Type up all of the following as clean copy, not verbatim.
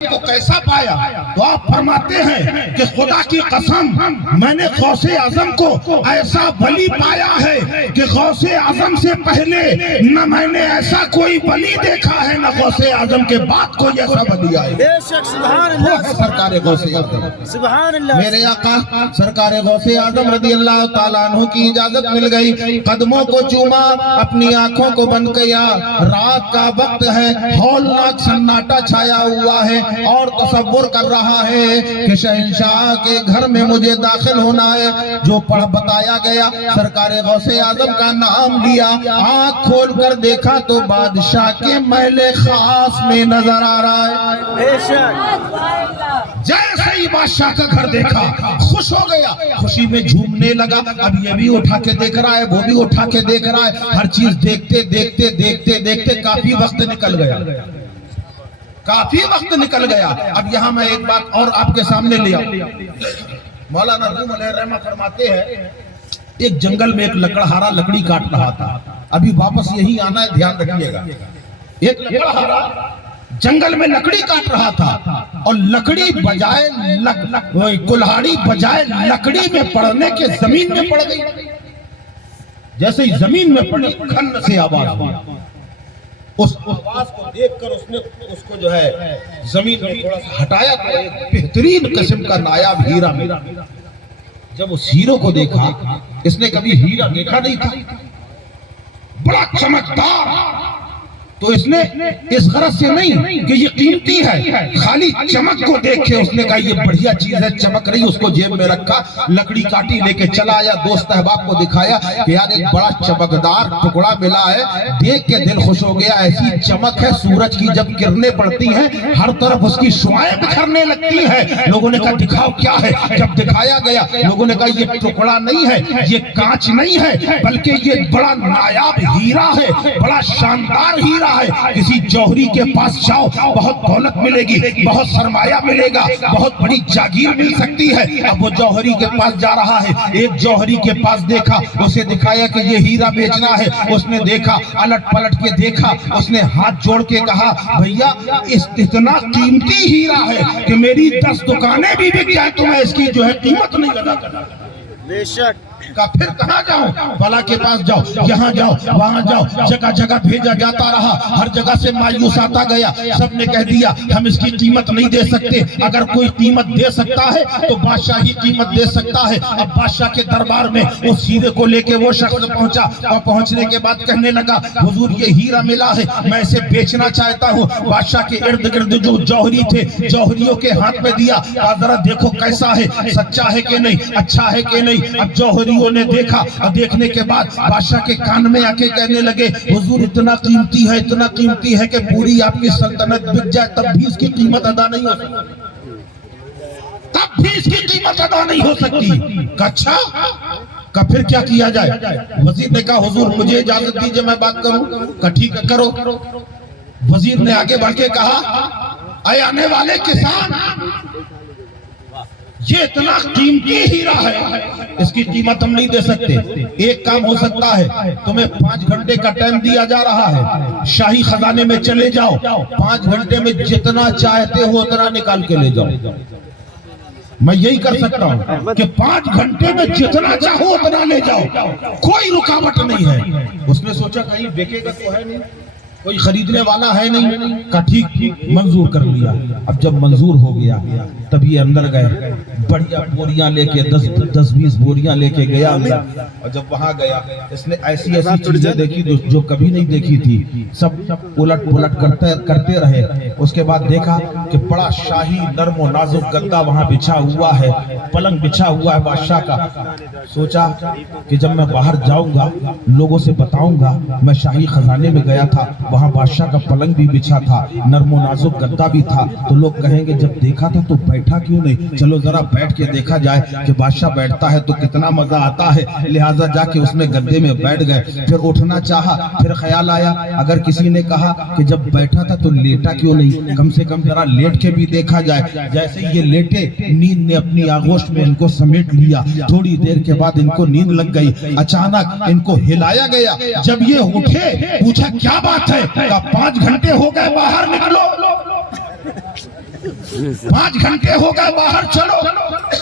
کو کیسا پایا؟ تو آپ فرماتے ہیں کہ خدا کی قسم میں نے غوث اعظم کو ایسا ولی پایا ہے کہ غوث اعظم سے پہلے نہ میں نے ایسا کوئی ولی دیکھا ہے، نہ غوث اعظم کے بعد کوئی ایسا ولی آئے۔ بے شک سبحان اللہ، سرکار غوث اعظم، سبحان اللہ، میرے آقا سرکار غوث اعظم رضی اللہ تعالیٰ عنہ کی اجازت مل گئی، قدموں کو چوما، اپنی آنکھوں کو بند کیا، رات کا وقت ہے، ہولناک سناٹا چھایا ہوا ہے اور تصور کر رہا ہے کہ شہنشاہ کے گھر میں مجھے داخل ہونا ہے۔ جو پڑھ بتایا گیا، سرکار غوث اعظم کا نام لیا، آنکھ کھول کر دیکھا تو بادشاہ کے محل خاص میں نظر آ رہا ہے۔ بے شک جیسے ہی بادشاہ کا گھر دیکھا خوش ہو گیا، خوشی میں جھومنے لگا، اب یہ بھی اٹھا کے دیکھ رہا ہے، وہ بھی اٹھا کے دیکھ رہا ہے، ہر چیز دیکھتے دیکھتے دیکھتے دیکھتے کافی وقت نکل گیا، کافی وقت نکل گیا۔ اب یہاں میں ایک بات اور آپ کے سامنے لیا، مولانا روم علیہ رحمہ فرماتے ہیں ایک جنگل میں ایک لکڑہارا لکڑی کاٹ رہا تھا، ابھی واپس یہی آنا ہے، دھیان رکھیے گا۔ ایک لکڑہارا جنگل میں لکڑی کاٹ رہا تھا اور لکڑی بجائے کلہاڑی بجائے لکڑی میں پڑنے کے زمین میں پڑ گئی، جیسے ہی زمین میں پڑی کھن سے آواز ہوئی، اس آواز کو دیکھ کر اس نے اس کو جو ہے زمین میں تھوڑا سا ہٹایا تو ایک بہترین قسم کا نایاب ہیرا ملا۔ جب اس ہیرو کو دیکھا، اس نے کبھی ہیرا دیکھا نہیں تھا، بڑا چمکدار، تو اس نے اس غرض سے نہیں کہ یہ قیمتی ہے، خالی چمک کو دیکھ کے اس نے کہا یہ بڑھیا چیز ہے، چمک رہی، اس کو جیب میں رکھا، لکڑی کاٹی لے کے چلا آیا، دوست احباب کو دکھایا کہ یار ایک بڑا چمکدار ٹکڑا ملا ہے، دیکھ کے دل خوش ہو گیا، ایسی چمک ہے، سورج کی جب کرنیں پڑتی ہیں ہر طرف اس کی شعائیں بکھرنے لگتی ہیں۔ لوگوں نے کہا دکھاؤ کیا ہے، جب دکھایا گیا لوگوں نے کہا یہ ٹکڑا نہیں ہے، یہ کانچ نہیں ہے، بلکہ یہ بڑا نایاب ہیرا ہے، بڑا شاندار ہیرا ہے، کسی جوہری کے پاس جاؤ بہت دولت ملے گی، بہت سرمایہ ملے گا، بہت بڑی جاگیر مل سکتی ہے۔ اب وہ جوہری کے پاس جا رہا ہے، ایک جوہری کے پاس دیکھا، اسے دکھایا کہ یہ ہیرا بیچنا ہے، اس نے دیکھا، الٹ پلٹ کے دیکھا، اس نے ہاتھ جوڑ کے کہا بھیا اتنا قیمتی ہیرا ہے کہ میری 10 دکانیں بھی بک جائیں تو میں اس کی جو ہے قیمت نہیں ادا کرتا۔ بے شک کہا پھر کہاں جاؤں؟ فلاں کے پاس جاؤ، یہاں جاؤ، وہاں جاؤ، جگہ جگہ بھیجا جاتا رہا، ہر جگہ سے مایوس آتا گیا، سب نے کہہ دیا ہم اس کی قیمت نہیں دے سکتے، اگر کوئی قیمت دے سکتا ہے تو بادشاہ ہی قیمت دے سکتا ہے۔ اب بادشاہ کے دربار میں اس ہیرے کو لے کے وہ شخص پہنچا، اور پہنچنے کے بعد کہنے لگا حضور یہ ہیرا ملا ہے، میں اسے بیچنا چاہتا ہوں۔ بادشاہ کے ارد گرد جو جوہری تھے، جوہریوں کے ہاتھ میں دیا، کہا ذرا دیکھو کیسا ہے، سچا ہے کہ نہیں، اچھا ہے کہ نہیں۔ اب جوہری نے دیکھا، اور دیکھنے کے بعد بادشاہ کے کان میں آ کے کہنے لگے حضور اتنا قیمتی ہے، اتنا قیمتی ہے کہ پوری آپ کی سلطنت بک جائے تب بھی اس کی قیمت ادا نہیں ہو سکتی، تب بھی اس کی قیمت ادا نہیں ہو سکتی۔ اچھا کہ پھر کیا کیا جائے؟ وزیر نے کہا حضور مجھے اجازت دیجئے میں بات کروں۔ کہ ٹھیک ہے کرو۔ وزیر نے آگے بڑھ کے کہا اے آنے والے کسان، یہ اتنا قیمتی ہیرا ہے، اس کی قیمت ہم نہیں دے سکتے، ایک کام ہو سکتا ہے، تمہیں 5 گھنٹے کا ٹائم دیا جا رہا ہے، شاہی خزانے میں چلے جاؤ، 5 گھنٹے میں جتنا چاہتے ہو اتنا نکال کے لے جاؤ۔ میں یہی کر سکتا ہوں کہ 5 گھنٹے میں جتنا چاہو اتنا لے جاؤ، کوئی رکاوٹ نہیں ہے۔ اس نے سوچا کہیں بیکے گا تو ہے نہیں، کوئی خریدنے والا ہے نہیں، کہا ٹھیک منظور کر لیا۔ اب جب منظور ہو گیا تب یہ اندر گئے، بڑھیا بوریاں لے کے 10-20 بوریاں لے کے گیا اندر، اور جب وہاں گیا اس نے ایسی چیزیں دیکھی جو کبھی نہیں دیکھی تھی، سب الٹ پلٹ کرتے رہے۔ اس کے بعد دیکھا کہ بڑا شاہی نرم و نازک گدا وہاں بچھا ہوا ہے، پلنگ بچھا ہوا ہے بادشاہ کا۔ سوچا کہ جب میں باہر جاؤں گا لوگوں سے بتاؤں گا میں شاہی خزانے میں گیا تھا، وہاں بادشاہ کا پلنگ بھی بچھا تھا، نرم و نازک گدا بھی تھا، تو لوگ کہیں گے جب دیکھا تھا تو بیٹھا کیوں نہیں، چلو ذرا بیٹھ کے دیکھا جائے کہ بادشاہ بیٹھتا ہے تو کتنا مزہ آتا ہے۔ لہٰذا جا کے اس نے گدے میں بیٹھ گئے، پھر اٹھنا چاہا، پھر خیال آیا اگر کسی نے کہا کہ جب بیٹھا تھا تو لیٹا کیوں نہیں، کم سے کم ذرا لیٹ کے بھی دیکھا جائے۔ جیسے یہ لیٹے نیند نے اپنی آغوش میں ان کو سمیٹ لیا، تھوڑی دیر کے بعد ان کو نیند لگ گئی، اچانک ان کو ہلایا گیا، جب یہ اٹھے پوچھا کیا بات ہے، کہا 5 گھنٹے ہو گئے باہر نکلو۔ 5 घंटे हो गए बाहर, चलो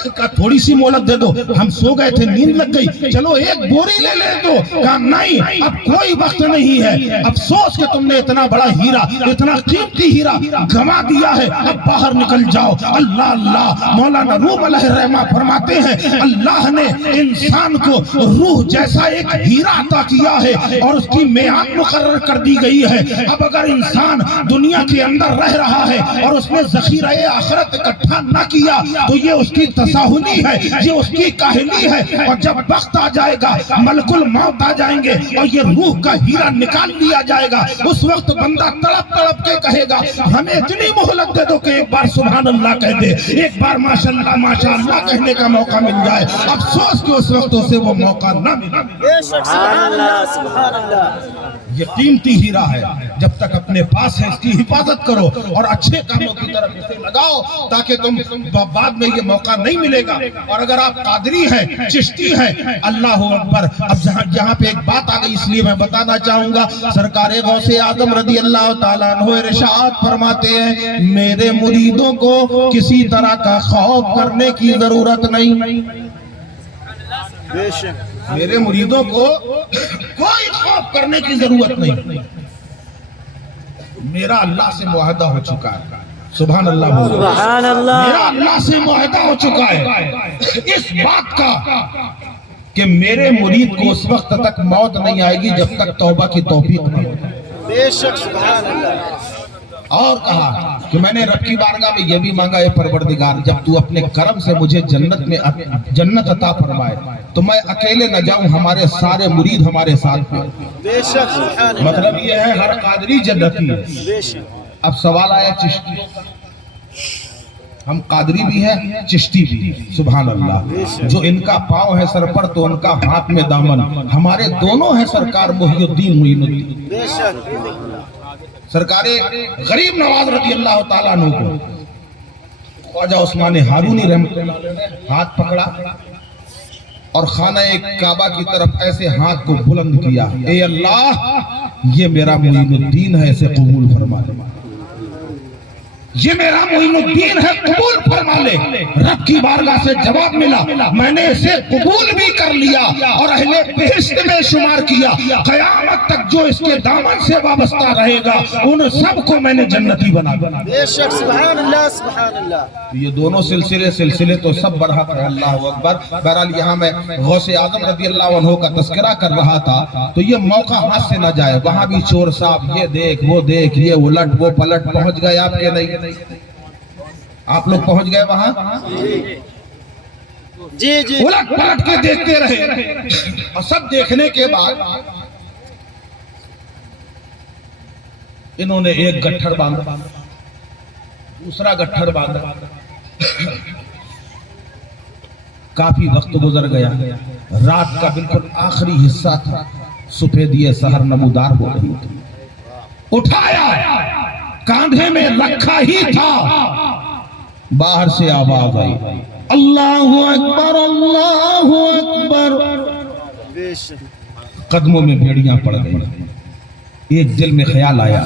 कहा थोड़ी सी मोहलत दे दो, हम सो गए थे, नींद लग गई, चलो एक बोरी ले ले दो। कहा नहीं, अब कोई वक्त नहीं है, अफसोस कि तुमने इतना बड़ा हीरा, इतना कीमती हीरा गंवा दिया है, अब बाहर निकल जाओ। अल्लाह अल्लाह, मौलाना रूम अलैहिर्रहमा फरमाते हैं अल्लाह ने इंसान को रूह जैसा एक हीरा अता किया है और उसकी मियाद मुकर्रर कर दी गई है। अब अगर इंसान दुनिया के अंदर रह रहा है और उसने ज़ख़ीरा आखिरत इकट्ठा न किया तो ये उसकी तसाहुली है, ये उसकी काहिली है। और जब वक्त आ जाएगा, मलकुल मौत आ जाएंगे और ये रूह का हीरा निकाल लिया जाएगा, उस वक्त बंदा तड़प तड़प के कहेगा हमें इतनी मोहलत दे दो कि एक बार सुभान अल्लाह कह दे, एक बार माशाअल्लाह माशाअल्लाह कहने का मौका मिल जाए। अफसोस कि उस वक्त उसे वो मौका ना मिला। बेशक सुभान अल्लाह, सुभान अल्लाह। ये कीमती हीरा है, जब तक अपने पास है इसकी हिफाजत करो और अच्छे कामों की तरफ इसे लगाओ ताकि तुम बाद में ये मौका नहीं मिलेगा। और अगर आप कादरी हैं, चिश्ती हैं, अल्लाह अकबर। अब जहाँ पे एक बात आ गई इसलिए मैं बताना चाहूंगा, सरकारे गौसे आजम रदी अल्लाह ताला अन्हु इरशाद फरमाते हैं मेरे मुरीदों को किसी तरह का खौफ करने की जरूरत नहीं। बेशक मेरे मुरीदों को कोई खौफ करने की जरूरत नहीं, मेरा अल्लाह से मुआहदा हो चुका है। सुभान अल्लाह, सुभान अल्लाह। मेरा अल्लाह से मुआहदा हो चुका है इस बात का कि मेरे मुरीद को उस वक्त तक मौत नहीं आएगी जब तक तौबा की तौफीक न हो। बेशक सुभान अल्लाह। और कहा कि मैंने रब की बारगाह में यह भी मांगा है परवरदिगार, जब तू अपने करम से मुझे जन्नत अता फरमाए तो मैं अकेले न जाऊं, हमारे सारे मुरीद हमारे साथ में। बेशक सुभान अल्लाह। मतलब ये है हर कादरी जन्नती है। बेशक। अब सवाल आया चिश्तियों का, हम कादरी भी हैं, चिश्ती भी, सुभान अल्लाह। जो इनका पाँव है सर पर तो उनका हाथ में दामन, हमारे दोनों हैं सरकार मुहियुद्दीन मुईनुद्दीन। बेशक। सरकारे गरीब नवाज रज़ी अल्लाह ताला अन्हु को ख्वाजा उस्मान हारूनी रहमतुल्लाह अलैह ने हाथ पकड़ा और खाना काबा की तरफ ऐसे हाथ को बुलंद किया, ए अल्लाह ये मेरा मुईनुद्दीन है, इसे कबूल फरमा ले, ये मेरा मुईनुद्दीन है, कबूल फरमा ले। रब की बारगाह से जवाब मिला, मैंने इसे कबूल भी कर लिया और अहले बेहश्त में शुमार किया। क़यामत तक जो इसके दामन से वाबस्ता रहेगा उन सबको मैंने जन्नती बना दिया। बेशक सुभान अल्लाह, सुभान अल्लाह। ये दोनों सिलसिले तो सब बरहक है, अल्लाह अकबर। बहरहाल यहाँ मैं गौसे आजम रज़ी अल्लाह अन्हु का तज़किरा कर रहा था तो ये मौका हाथ से न जाए, वहां भी चोर साहब ये देख वो देख, ये उलट वो पलट, पहुंच गए आपके नहीं, आप लोग पहुंच गए वहां? जी जी। उलट पलट के देखते रहे और सब देखने के बाद इन्होंने एक गट्ठर बांधा, दूसरा गट्ठर बांधा। काफी वक्त गुजर गया, रात का बिल्कुल आखिरी हिस्सा था, सफेदी सहर नमूदार हो रही थी। उठाया, कांधे में रखा ही था, बाहर से आवाज आई, अल्लाहु अकबर अल्लाहु अकबर। कदमों में बेड़ियां पड़ गई। एक दिल में ख्याल आया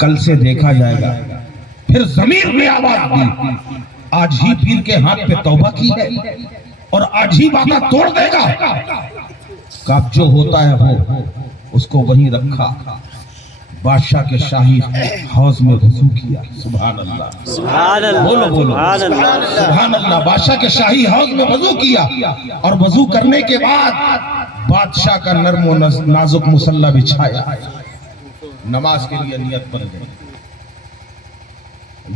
कल से देखा जाएगा। फिर ज़मीर में आवाज दी, आज ही पीर के हाथ पे तौबा की है और आज ही वादा तोड़ देगा। कब जो होता है हो, उसको वहीं रखा, बादशाह के शाही हौज में वजू किया। सुभान अल्लाह, सुभान अल्लाह, बोलो बोलो सुभान अल्लाह। बादशाह के शाही हौज में वजू किया और वजू करने के बाद बादशाह का नर्म और नाजुक मुसल्ला बिछाया, नमाज के लिए नियत बन गई।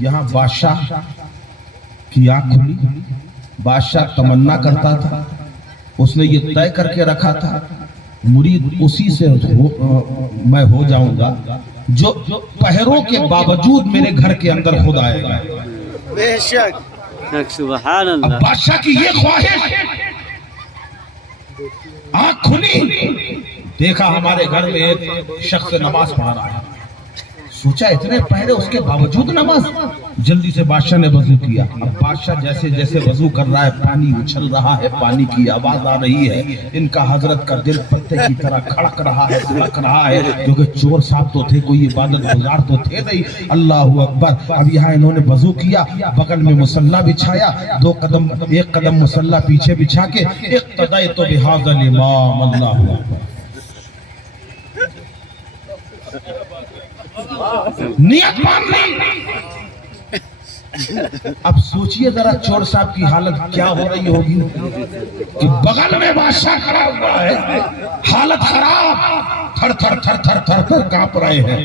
यहाँ बादशाह की आंख खुली, बादशाह तमन्ना करता था, उसने ये तय करके रखा था मुरीद उसी से मैं हो जाऊंगा जो पहरों के बावजूद मेरे घर के अंदर खुद आएगा। बेशक सुभान अल्लाह। अब बादशाह की ये ख्वाहिश, आंख खुली, देखा हमारे घर में एक शख्स नमाज पढ़ रहा है, सोचा इतने पहरे उसके बावजूद नमाज। जल्दी से बादशाह ने वजू किया। अब बादशाह जैसे जैसे वजू कर रहा है पानी उछल रहा है, पानी की आवाज आ रही है। इनका हजरत का दिल पत्ते की तरह खड़क रहा है, धड़क रहा है, क्योंकि चोर साहब तो थे, कोई इबादत गुजार तो थे नहीं। अल्लाह अकबर। अब यहाँ इन्होंने वजू किया, बगल में मुसल्ला बिछाया, एक कदम मुसल्ला पीछे बिछा के इक्तदाइतु बिहाज़ल इमाम। अल्लाह अकबर। नियत मान ली। अब सोचिए जरा चोर साहब की हालत क्या हो रही होगी कि बगल में बादशाह खड़ा हुआ है, हालत खराब, थर थर थर थर थर थर कांप रहे हैं।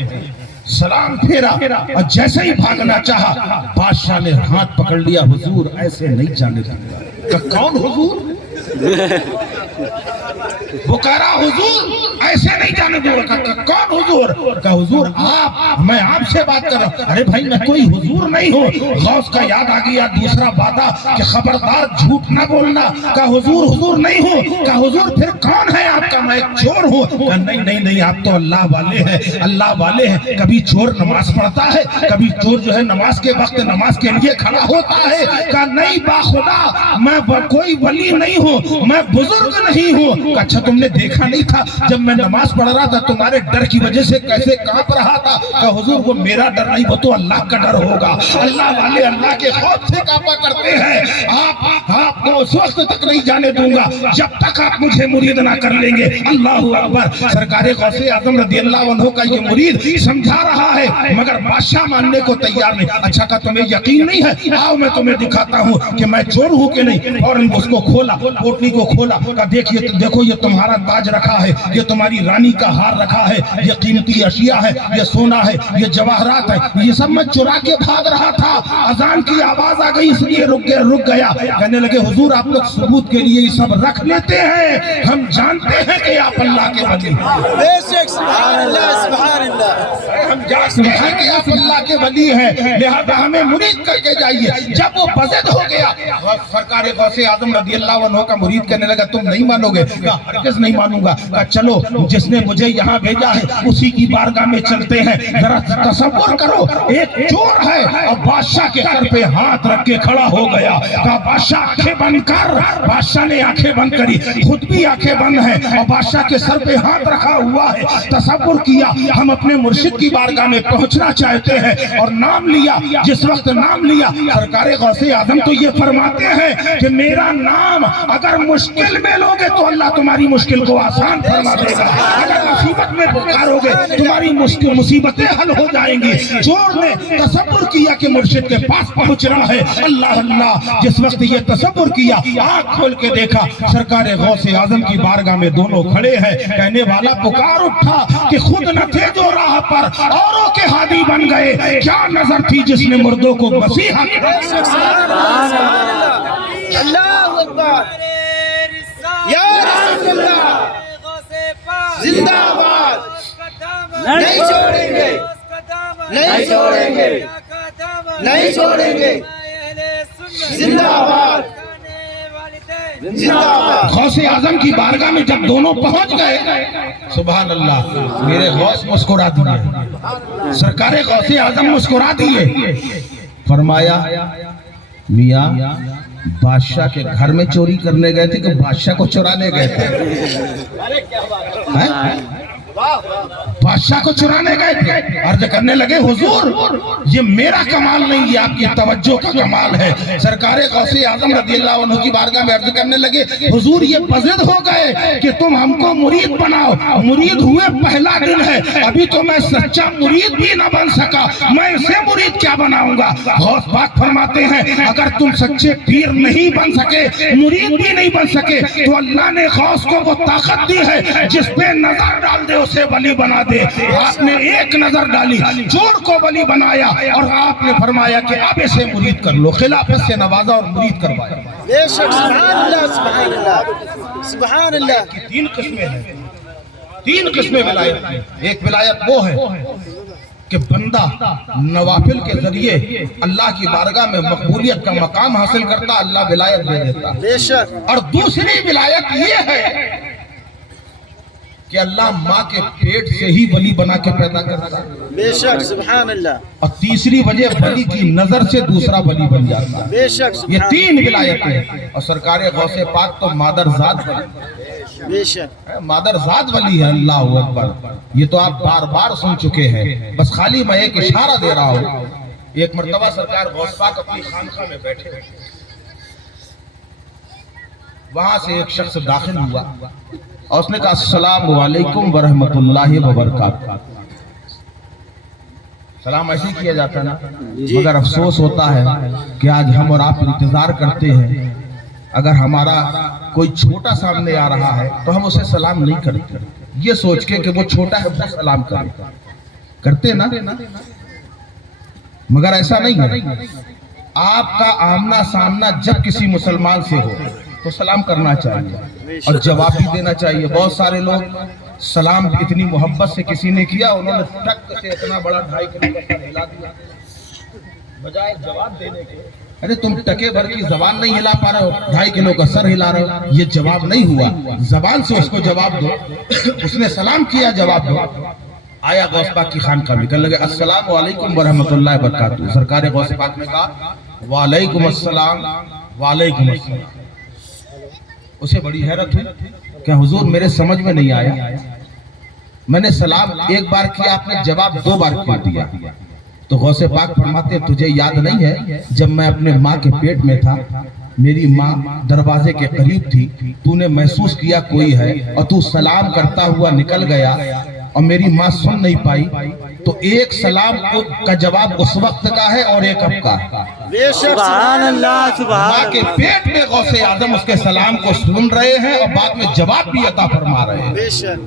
सलाम फेरा और जैसे ही भागना चाहा, बादशाह ने हाथ पकड़ लिया। हुजूर ऐसे नहीं जाने दूंगा। कौन हुजूर? वो कह रहा हुजूर ऐसे नहीं जाने दूंगा। कौन हुजूर? का हुजूर आप, मैं आपसे बात कर रहा हूँ। अरे भाई मैं कोई हुजूर नहीं हूँ। गौस का याद आ गया दूसरा वादा कि खबरदार झूठ ना बोलना। का हुजूर हुजूर नहीं हूँ। का हुजूर फिर कौन है आपका? मैं एक चोर हूँ। नहीं नहीं नहीं, आप तो अल्लाह वाले हैं, अल्लाह वाले हैं। कभी चोर नमाज पढ़ता है, कभी चोर जो है नमाज के वक्त नमाज के लिए खड़ा होता है। का नहीं बाखुदा मैं कोई वली नहीं हूँ, मैं बुजुर्ग नहीं हूँ। अच्छा तुमने देखा नहीं था जब मैं नमाज पढ़ रहा था तुम्हारे डर की वजह से कैसे कांप रहा था? का हुजूर वो मेरा डर नहीं, वो तो अल्लाह का डर होगा। अल्लाह वाले अल्लाह के खौफ से कांपा करते हैं। आपको उस वक्त तक नहीं जाने दूंगा जब तक आप मुझे मुरीद ना कर लेंगे। अल्लाह अकबर। सरकार गौसे आजम रज़ियल्लाहु अन्हु का ये मुरीद समझा रहा है, मगर बादशाह मानने को तैयार नहीं। अच्छा का तुम्हें यकीन नहीं है? आओ मैं तुम्हें दिखाता हूँ कि मैं चोर हूँ कि नहीं। और उसको खोला, पोटली को खोला। का देखिए देखो ये तुम्हारा ताज रखा है, ये तुम्हारी रानी का हार रखा है, ये कीमती अशिया है, ये सोना है, ये जवाहरात है, ये सब मैं चुरा के भाग रहा था। अजान की आवाज आ गई इसलिए रुक गया। कहने लगे हुजूर आप लोग सबूत के लिए ये सब रख लेते हैं, हम जानते हैं कि आप अल्लाह के वली हैं। सुभान अल्लाह। हम जानते हैं कि आप अल्लाह के वली हैं, लिहाजा हमें मुरीद करके जाइए। जब वो बज़द हो गया, सरकार गौसे आजम रज़ियल्लाहु अन्हु का मुरीद करने लगा। तुम नहीं मानोगे? हरगिज़ नहीं मानूंगा। चलो जिसने मुझे यहाँ भेजा है उसी की बारगाह में चलते हैं। जरा तसव्वुर करो, एक चोर है और बादशाह के सर पे हाथ रख के खड़ा हो गया। कहा बादशाह आंखें बंद कर। बादशाह ने आंखें बंद करी, खुद भी आंखें बंद है और बादशाह के सर पे हाथ रखा हुआ है। तसव्वुर किया हम अपने मुर्शिद की बारगाह में पहुंचना चाहते हैं और नाम लिया। जिस वक्त नाम लिया सरकार गौसे आजम तो ये फरमाते हैं कि मेरा नाम अगर मुश्किल में लोगे तो अल्लाह तुम्हारी मुश्किल को आसान फरमा देगा। अगर मुसीबत में पुकारोगे तुम्हारी मुसीबतें हल हो जाएंगी। चोर ने तसव्वुर किया कि मुर्शिद के पास पहुंच रहा है। अल्लाह अल्लाह। जिस वक्त ये तसव्वुर किया, आंख खोल के देखा सरकार गौसे आजम की बारगाह में दोनों खड़े हैं। कहने वाला पुकार उठा कि खुद न थे जो राह पर, औरों के हादी बन गए। क्या नजर थी जिसने मुर्दों को मसीहा। अल्लाह अकबर। या रसूल अल्लाह जिंदाबाद। नहीं छोड़ेंगे, नहीं छोड़ेंगे, नहीं छोड़ेंगे। जिंदाबाद, जिंदाबाद। गौसे आजम की बारगाह में जब दोनों पहुंच गए, सुभान अल्लाह, मेरे गौस मुस्कुरा दिए, सरकार गौसे आजम मुस्कुरा दिए। फरमाया मियां बादशाह के घर में चोरी करने गए थे कि बादशाह को चुराने गए थे? बादशाह को चुराने गए थे। अर्ज करने लगे हुजूर ये मेरा कमाल नहीं, ये आपकी तवज्जो का कमाल है। सरकार गौसे आजम रज़ियल्लाहु अन्हु की बारगाह में अर्ज करने लगे हुजूर ये बज़द हो गए कि तुम हमको मुरीद बनाओ। मुरीद हुए पहला दिन है, अभी तो मैं सच्चा मुरीद भी ना बन सका, मैं इसे मुरीद क्या बनाऊंगा। गौस पाक फरमाते हैं अगर तुम सच्चे पीर नहीं बन सके, मुरीद भी नहीं बन सके, तो अल्लाह ने गौस को वो ताकत दी है जिस पे नजर डाल दे उसे वली बना दे। आपने एक नजर डाली, चोर को वली बनाया और आपने फरमाया कि अब इसे मुरीद कर लो। खिलाफत से नवाजा और मुरीद करवाया। बेशक सुभान अल्लाह, सुभान अल्लाह, सुभान अल्लाह। तीन किस्में हैं, तीन किस्में विलायत की। एक विलायत वो है कि बंदा नवाफिल के जरिए अल्लाह की बारगाह में मकबूलियत का मकाम हासिल करता, अल्लाह विलायत दे देता। बेशक। और दूसरी विलायत ये है کہ اللہ ماں کے پیٹ سے ہی ولی بنا کے پیدا کرتا ہے، بے شک سبحان اللہ، اور تیسری وجہ ولی کی نظر سے دوسرا ولی بن جاتا ہے۔ بے شک یہ سبحان تین ولایتیں، اور سرکار غوث پاک تو مادر ذات ولی، اللہ، بے شک مادر ذات ولی ہے۔ اللہ اکبر، یہ تو آپ بار بار سن چکے ہیں، بس خالی میں ایک اشارہ دے رہا ہوں۔ ایک مرتبہ سرکار غوث پاک اپنی خانقاہ میں بیٹھے، وہاں سے ایک شخص داخل ہوا اور اس نے کہا السلام علیکم ورحمۃ اللہ وبرکاتہ۔ سلام ایسے ہی کیا جاتا نا، مگر افسوس ہوتا ہے کہ آج ہم اور آپ انتظار کرتے ہیں، اگر ہمارا کوئی چھوٹا سامنے آ رہا ہے تو ہم اسے سلام نہیں کرتے، یہ سوچ کے کہ وہ چھوٹا ہے وہ سلام کرتے نا، مگر ایسا نہیں ہے۔ آپ کا آمنا سامنا جب کسی مسلمان سے ہو تو سلام کرنا چاہیے اور جواب بھی دینا چاہیے۔ بہت سارے لوگ سلام اتنی محبت سے کسی نے کیا، انہوں نے ٹک سے اتنا بڑا 2.5 کلو کا سر ہلا دیا، بجائے جواب دینے کے۔ ارے تم ٹکے بھر کی زبان نہیں ہلا پا رہے ہو، 2.5 کلو کا سر ہلا رہے ہو، یہ جواب نہیں ہوا۔ زبان سے اس کو جواب دو، اس نے سلام کیا، جواب دو۔ آیا غوث پاک کی خانقاہ میں، کہنے لگے السلام علیکم ورحمۃ اللہ وبرکاتہ۔ سرکار غوث پاک نے کہا وعلیکم السلام وعلیکم السلام۔ اسے بڑی حیرت ہوئی کہ حضور میرے سمجھ میں نہیں آیا، میں نے سلام ایک بار کیا، آپ نے جواب 2 بار کیوں دیا؟ تو غوث پاک فرماتے تجھے یاد نہیں ہے جب میں اپنے ماں کے پیٹ میں تھا، میری ماں دروازے کے قریب تھی، تو نے محسوس کیا کوئی ہے اور تو سلام کرتا ہوا نکل گیا اور میری ماں سن نہیں پائی، تو ایک سلام کا جواب اس وقت کا ہے اور ایک اب کا ہے۔ بے شک سبحان اللہ، سبحان ماں کے پیٹ میں غوث اعظم اس کے سلام کو سن رہے ہیں اور بعد میں جواب بھی عطا فرما رہے ہیں۔ بے شک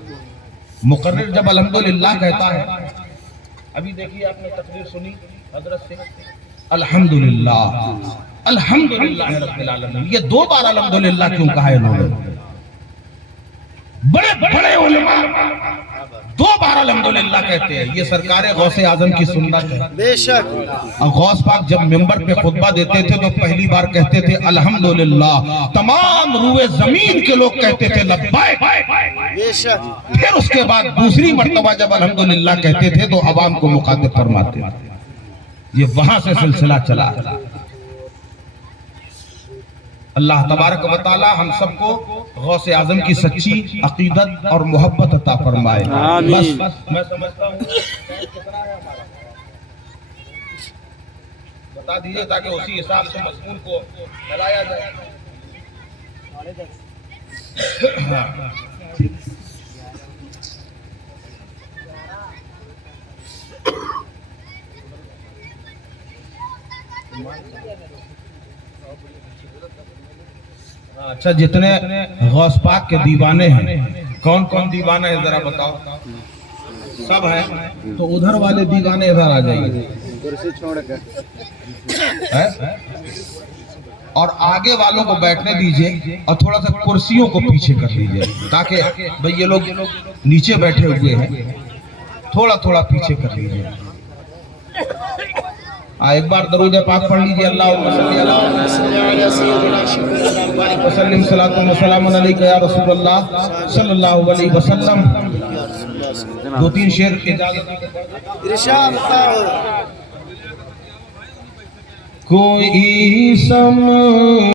مقرر جب الحمدللہ کہتا ہے، ابھی دیکھیے آپ نے تقریر سنی حضرت سے، الحمدللہ الحمدللہ رب العالمین، یہ 2 بار الحمدللہ کیوں کہا ہے انہوں نے؟ بڑے بڑے علماء 2 بار الحمدللہ کہتے ہیں، یہ سرکار غوث اعظم کی سنت ہے۔ بے شک اور غوث پاک جب ممبر پہ خطبہ دیتے تھے تو پہلی بار کہتے تھے الحمدللہ، تمام روئے زمین کے لوگ کہتے تھے لبیک، بے شک پھر اس کے بعد دوسری مرتبہ جب الحمدللہ کہتے تھے تو عوام کو مخاطب فرماتے تھے۔ یہ وہاں سے سلسلہ چلا۔ اللہ تبارک و تعالی ہم سب کو غوث اعظم کی سچی عقیدت اور محبت عطا فرمائے۔ آمین۔ بس میں سمجھتا ہوں کتنا ہے ہمارا، بتا دیجئے تاکہ اسی حساب سے مضمون کو پھیلایا جائے۔ اچھا، جتنے غوث پاک کے دیوانے ہیں، کون کون دیوانے ہیں ذرا بتاؤ؟ سب ہیں تو ادھر والے دیوانے ادھر آ جائیے، اور آگے والوں کو بیٹھنے دیجئے اور تھوڑا سا کرسیوں کو پیچھے کر لیجئے تاکہ بھئی یہ لوگ نیچے بیٹھے ہوئے ہیں، تھوڑا تھوڑا پیچھے کر لیجئے۔ ایک بار درود پاک پڑھ لیجئے، اللہم صلی اللہ وسلم صلاۃ و سلام علیک یا رسول اللہ صلی اللہ علیہ وسلم۔ 2-3 شعر اجازت ارشاد اللہ، کوئی سم